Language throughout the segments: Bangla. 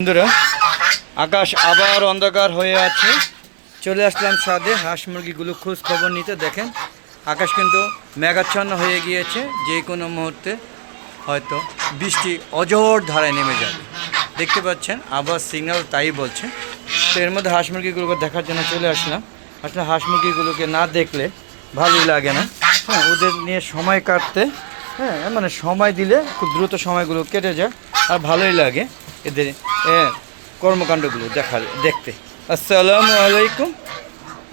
বন্ধুরা, আকাশ আবার অন্ধকার হয়ে আছে। চলে আসলাম ছাদে হাঁস মুরগিগুলো খোঁজ খবর নিতে। দেখেন আকাশ কিন্তু মেঘাচ্ছন্ন হয়ে গিয়েছে, যে কোনো মুহূর্তে হয়তো বৃষ্টি অঝোর ধারায় নেমে যাবে। দেখতে পাচ্ছেন আবার সিগন্যাল তাই বলছে। তো এর মধ্যে হাঁস মুরগিগুলোকে দেখার জন্য চলে আসলাম। আসলে হাঁস মুরগিগুলোকে না দেখলে ভালোই লাগে না। হ্যাঁ, ওদের নিয়ে সময় কাটতে, হ্যাঁ মানে সময় দিলে খুব দ্রুত সময়গুলো কেটে যায় আর ভালোই লাগে এদের কর্মকাণ্ডগুলো দেখতে। আসসালামু আলাইকুম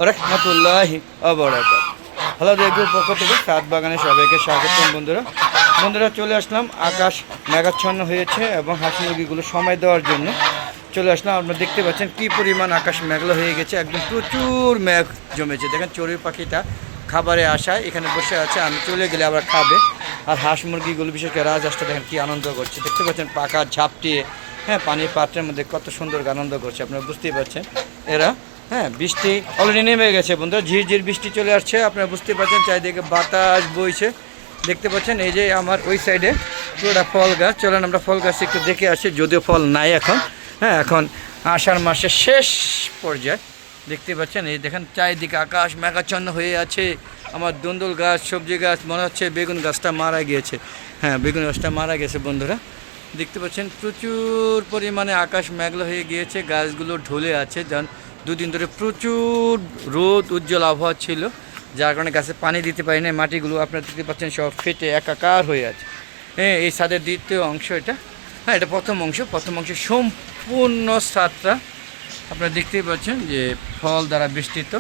রহমতুল্লাহি ওয়া বারাকাতুহু। হ্যালো দেখুন, পক্ষ থেকে সাত বাগানে সবাইকে স্বাগতম। বন্ধুরা চলে আসলাম। আকাশ মেঘাচ্ছন্ন হয়েছে এবং হাঁস মুরগিগুলো সময় দেওয়ার জন্য চলে আসলাম। আপনারা দেখতে পাচ্ছেন কী পরিমাণ আকাশ মেঘলা হয়ে গেছে, একদম প্রচুর মেঘ জমেছে। দেখেন চড়ুই পাখিটা খাবারে আসায় এখানে বসে আছে, আমি চলে গেলে আবার খাবে। আর হাঁস মুরগিগুলো বিশেষ করে রাজহাঁসটা দেখেন কী আনন্দ করছে, দেখতে পাচ্ছেন পাখা ঝাপটিয়ে, হ্যাঁ পানির পাত্রের মধ্যে কত সুন্দর আনন্দ করছে, আপনারা বুঝতেই পারছেন এরা। হ্যাঁ, বৃষ্টি অলরেডি নেমে গেছে বন্ধুরা, ঝিরঝির বৃষ্টি চলে আসছে, আপনারা বুঝতে পারছেন চারিদিকে বাতাস বইছে। দেখতে পাচ্ছেন এই যে আমার ওই সাইডে পুরোটা ফল গাছ। চলেন আমরা ফল গাছ একটু দেখে আসি, যদিও ফল নাই এখন। হ্যাঁ, এখন আষাঢ় মাসের শেষ পর্যায়ে। দেখতে পাচ্ছেন এই দেখেন চারিদিকে আকাশ মেঘাচ্ছন্ন হয়ে আছে। আমার দুন্দুল গাছ, সবজি গাছ, মনে হচ্ছে বেগুন গাছটা মারা গিয়েছে। হ্যাঁ, বেগুন গাছটা মারা গেছে বন্ধুরা। দেখতে পাচ্ছেন প্রচুর পরিমাণে আকাশ মেঘলা হয়ে গিয়েছে, গাছগুলো ঢলে আছে। যেমন দুদিন ধরে প্রচুর রোদ উজ্জ্বল আবহাওয়া ছিল, যার কারণে গাছে পানি দিতে পারি না। মাটিগুলো আপনারা দেখতে পাচ্ছেন সব ফেটে একাকার হয়ে আছে। হ্যাঁ, এই ছাদের দ্বিতীয় অংশ এটা। হ্যাঁ, এটা প্রথম অংশ সম্পূর্ণ ছাদটা আপনারা দেখতেই পাচ্ছেন যে ফল দ্বারা বেষ্টিত।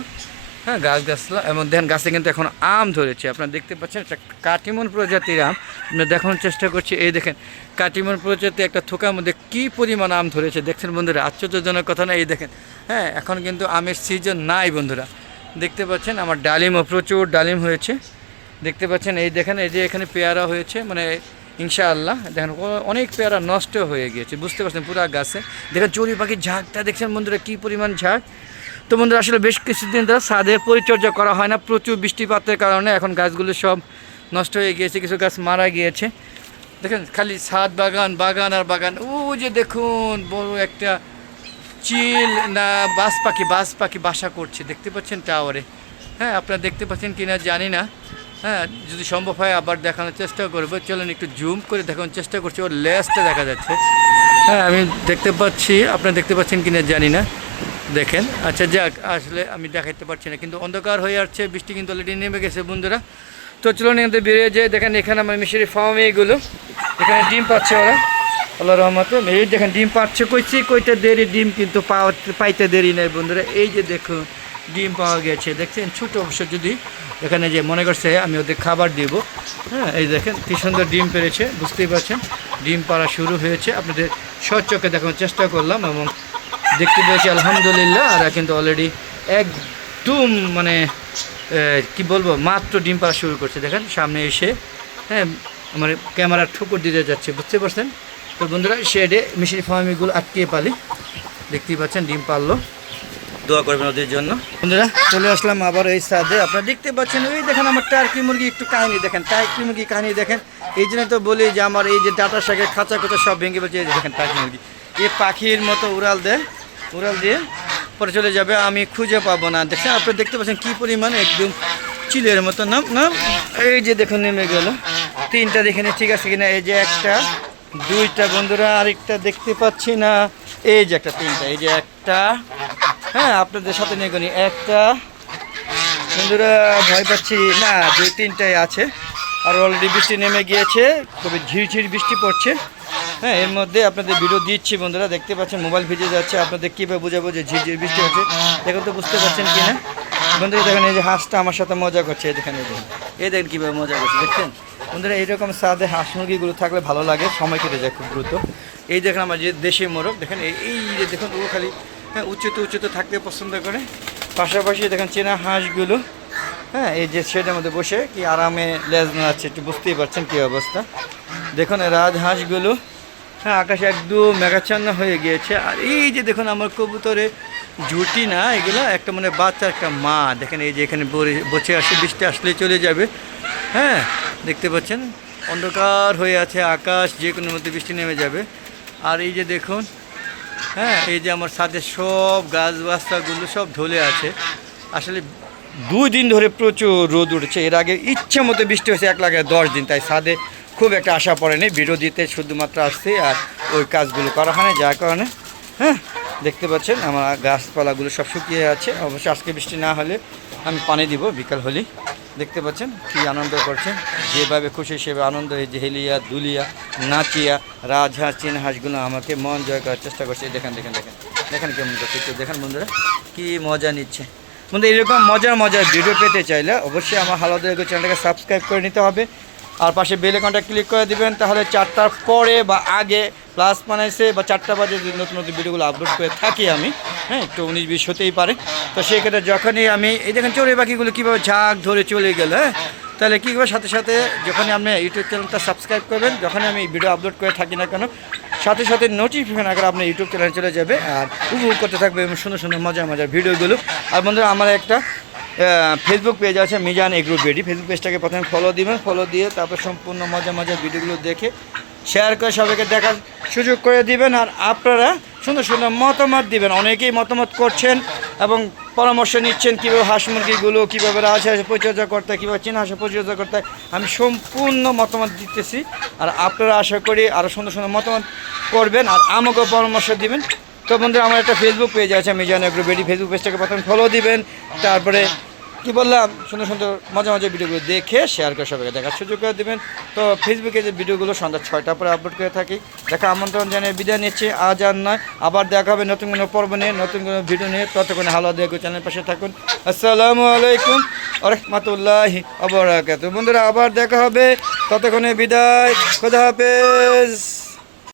হ্যাঁ, গাছলা এবং দেখেন গাছে কিন্তু এখন আম ধরেছে। আপনারা দেখতে পাচ্ছেন একটা কাটিমন প্রজাতির আম, আমরা দেখানোর চেষ্টা করছি। এই দেখেন কাটিমন প্রজাতি একটা থোকার মধ্যে কী পরিমাণ আম ধরেছে, দেখছেন বন্ধুরা, আশ্চর্যজনক কথা না? এই দেখেন, হ্যাঁ এখন কিন্তু আমের সিজন নাই বন্ধুরা। দেখতে পাচ্ছেন আমার ডালিমও প্রচুর ডালিম হয়েছে। দেখতে পাচ্ছেন এই দেখেন এই যে এখানে পেয়ারা হয়েছে, মানে ইনশাআল্লাহ দেখেন অনেক পেয়ারা নষ্ট হয়ে গিয়েছে, বুঝতে পারছেন পুরা গাছে। দেখেন চড়ুই পাখির ঝাঁকটা দেখছেন বন্ধুরা, কী পরিমাণ ঝাঁক। তো বন্ধুরা আসলে বেশ কিছুদিন ধরে ছাদের পরিচর্যা করা হয় না, প্রচুর বৃষ্টিপাতের কারণে এখন গাছগুলো সব নষ্ট হয়ে গিয়েছে, কিছু গাছ মারা গিয়েছে। দেখেন খালি ছাদ বাগান আর বাগান। ও যে দেখুন বড় একটা চিল না বাজ পাখি বাসা করছে, দেখতে পাচ্ছেন টাওয়ারে। হ্যাঁ, আপনারা দেখতে পাচ্ছেন কি না জানি না। হ্যাঁ, যদি সম্ভব হয় আবার দেখানোর চেষ্টা করবো। চলেন একটু জুম করে দেখানোর চেষ্টা করছি, ওর লেজটা দেখা যাচ্ছে। হ্যাঁ, আমি দেখতে পাচ্ছি, আপনারা দেখতে পাচ্ছেন কি না জানি না। দেখেন, আচ্ছা যাক, আসলে আমি দেখাতে পারছি না, কিন্তু অন্ধকার হয়ে আসছে, বৃষ্টি কিন্তু অলরেডি নেমে গেছে বন্ধুরা। তো চলুন এখান থেকে বেরিয়ে যায়। দেখেন এখানে আমার মিশরি ফার্ম, এইগুলো এখানে ডিম পাচ্ছে ওরা, আল্লাহ রহমতে। এই দেখেন ডিম পাচ্ছে, কইতে দেরি, ডিম কিন্তু পাইতে দেরি নেই বন্ধুরা। এই যে দেখুন ডিম পাওয়া গেছে, দেখছেন ছোটো অবশ্য, যদি এখানে যে মনে করছে আমি ওদের খাবার দিব। হ্যাঁ, এই দেখেন কী সুন্দর ডিম পেরেছে, বুঝতেই পারছেন ডিম পাড়া শুরু হয়েছে। আপনাদের চোখে দেখানোর চেষ্টা করলাম এবং দেখতে পেয়েছি আলহামদুলিল্লাহ। আর কিন্তু অলরেডি একদম মানে কি বলবো, মাত্র ডিম পাড়া শুরু করছে। দেখেন সামনে এসে, হ্যাঁ মানে ক্যামেরার ঠুকুর দিতে যাচ্ছে, বুঝতে পারছেন। তো বন্ধুরা শেডে মিশরি ফার্মিগুলো আটকিয়ে পালি, দেখতেই পাচ্ছেন ডিম পারলো, দোয়া করবেন ওদের জন্য। বন্ধুরা চলে আসলাম আবার এই ছাদে। আপনারা দেখতে পাচ্ছেন ওই দেখেন আমার টার্কি মুরগি, একটু কাহিনী দেখেন, টার্কি মুরগি কাহিনী দেখেন। এই জন্য তো বলি যে আমার এই যে ডাটা শাকের খাঁচা সব ভেঙে ফেলছে। এই দেখেন টার্কি মুরগি এই পাখির মতো উড়াল দিয়ে পরে চলে যাবে, আমি খুঁজে পাবো না। দেখছেন আপনারা দেখতে পাচ্ছেন কী পরিমাণ একদম চিলের মতো নাম। এই যে দেখুন নেমে গেল তিনটা, দেখে ঠিক আছে কিনা। এই যে একটা, দুইটা বন্ধুরা, আরেকটা দেখতে পাচ্ছি না। এই যে একটা, তিনটা, এই যে একটা। হ্যাঁ, আপনাদের সাথে নিয়ে গনি একটা বন্ধুরা, ভয় পাচ্ছি না, দুই তিনটাই আছে। আর অলরেডি বৃষ্টি নেমে গিয়েছে, তবে ঝিরঝির বৃষ্টি পড়ছে। হ্যাঁ, এর মধ্যে আপনাদের ভিডিও দিচ্ছি বন্ধুরা, দেখতে পাচ্ছেন মোবাইল ভিজে যাচ্ছে। আপনাদের কীভাবে বোঝাবো যে ঝিরঝির বৃষ্টি হচ্ছে, দেখুন তো বুঝতে পারছেন কি না বন্ধুরা। দেখেন এই যে হাঁসটা আমার সাথে মজা করছে, এই দেখেন দেখেন কীভাবে মজা করছে, দেখছেন বন্ধুরা। এইরকম ছাদে হাঁস মুরগিগুলো থাকলে ভালো লাগে, সময় কেটে যায় খুব দ্রুত। এই দেখেন আমার যে দেশি মোরগ, দেখেন এই যে দেখুন ও খালি হ্যাঁ উঁচুতে থাকতে পছন্দ করে। পাশাপাশি দেখেন চেনা হাঁসগুলো, হ্যাঁ এই যে শেডের মধ্যে বসে কি আরামে লেজ নাড়াচ্ছে, একটু বুঝতেই পারছেন কী অবস্থা। দেখুন রাজহাঁসগুলো, হ্যাঁ আকাশে একদম মেঘাচ্ছন্ন হয়ে গিয়েছে। আর এই যে দেখুন আমার কবুতরে ঝুটি না, এগুলো একটা মানে বাচ্চা একটা মা, দেখেন এই যে এখানে বসে আসে, বৃষ্টি আসলেই চলে যাবে। হ্যাঁ, দেখতে পাচ্ছেন অন্ধকার হয়ে আছে আকাশ, যে কোনো মধ্যে বৃষ্টি নেমে যাবে। আর এই যে দেখুন হ্যাঁ, এই যে আমার ছাদে সব গাছ বাস্তাগুলো সব ঢলে আছে। আসলে 2 দিন ধরে প্রচুর রোদ উঠেছে। এর আগে ইচ্ছে মতো বৃষ্টি হয়েছে 1 লাগে 10 দিন, তাই ছাদে খুব একটা আশা পড়েনি। ভিডিও দিতে শুধুমাত্র আসছি আর ওই কাজগুলো করা হয় না, যার কারণে হ্যাঁ দেখতে পাচ্ছেন আমার গাছপালাগুলো সব শুকিয়ে আছে। অবশ্য আজকে বৃষ্টি না হলে আমি পানি দিব বিকাল হলেই। দেখতে পাচ্ছেন কি আনন্দ করছেন, যেভাবে খুশি সেভাবে আনন্দ, এই যে হেলিয়া দুলিয়া নাচিয়া রাজহাঁস চীন হাঁসগুলো আমাকে মন জয় করার চেষ্টা করছে। দেখেন দেখেন দেখেন দেখেন কেমন করছে, একটু দেখেন বন্ধুরা কি মজা নিচ্ছে। বন্ধু এরকম মজার মজার ভিডিও পেতে চাইলে অবশ্যই আমার হালাদা এগো চ্যানেলটাকে সাবস্ক্রাইব করে নিতে হবে আর পাশে বেল আইকনটা ক্লিক করে দিবেন। তাহলে 4টার পরে বা আগে প্লাস মানাইছে বা 4টা বাজে যে নতুন নতুন ভিডিওগুলো আপলোড করে থাকি আমি, হ্যাঁ একটু 19-20 হতেই পারে। তো সেই ক্ষেত্রে যখনই আমি এই দেখেন চড়ুই পাখিগুলো কীভাবে ঝাঁক ধরে চলে গেল, হ্যাঁ তাহলে কী করবে সাথে সাথে যখনই আপনি ইউটিউব চ্যানেলটা সাবস্ক্রাইব করবেন, যখনই আমি ভিডিও আপলোড করে থাকি না কেন সাথে সাথে নোটিফিকেশন আগে আপনার ইউটিউব চ্যানেলে চলে যাবে আর উপভোগ করতে থাকবে এবং সুন্দর সুন্দর মজার মজার ভিডিওগুলো। আর বন্ধুরা আমার একটা ফেসবুক পেজ আছে মিজান এগ্রো বেডি, ফেসবুক পেজটাকে প্রথমে ফলো দিবেন, ফলো দিয়ে তারপর সম্পূর্ণ মজার মজার ভিডিওগুলো দেখে শেয়ার করে সবাইকে দেখার সুযোগ করে দিবেন। আর আপনারা সুন্দর সুন্দর মতামত দিবেন, অনেকেই মতামত করছেন এবং পরামর্শ নিচ্ছেন কীভাবে হাঁস মুরগিগুলো কীভাবে রাজহাঁস পরিচর্যা করতে হয়, কীভাবে চীনা হাঁসের পরিচর্যা করতে হয়, আমি সম্পূর্ণ মতামত দিতেছি। আর আপনারা আশা করি আরও সুন্দর সুন্দর মতামত করবেন আর আমাকেও পরামর্শ দিবেন। তো বন্ধুরা আমার একটা ফেসবুক পেজ আছে মিজান এগ্রো বেডি, ফেসবুক পেজটাকে প্রথমে ফলো দিবেন, তারপরে কি বললাম সুন্দর সুন্দর মজা মজা ভিডিওগুলো দেখে শেয়ার করে সবাইকে দেখার সুযোগ করে দেবেন। তো ফেসবুকে যে ভিডিওগুলো সন্ধ্যা 6টার পরে আপলোড করে থাকি। দেখা আমন্ত্রণ জানিয়ে বিদায় নিচ্ছি, আজ আর নয়, আবার দেখা হবে নতুন কোনো পর্ব নিয়ে, নতুন কোনো ভিডিও নিয়ে। ততক্ষণে হালাদা এগো চ্যানেলের পাশে থাকুন। আসসালামু আলাইকুম ওয়া রাহমাতুল্লাহি ওয়া বারাকাতুহু। বন্ধুরা আবার দেখা হবে, ততক্ষণে বিদায়, খোদা হাফেজ।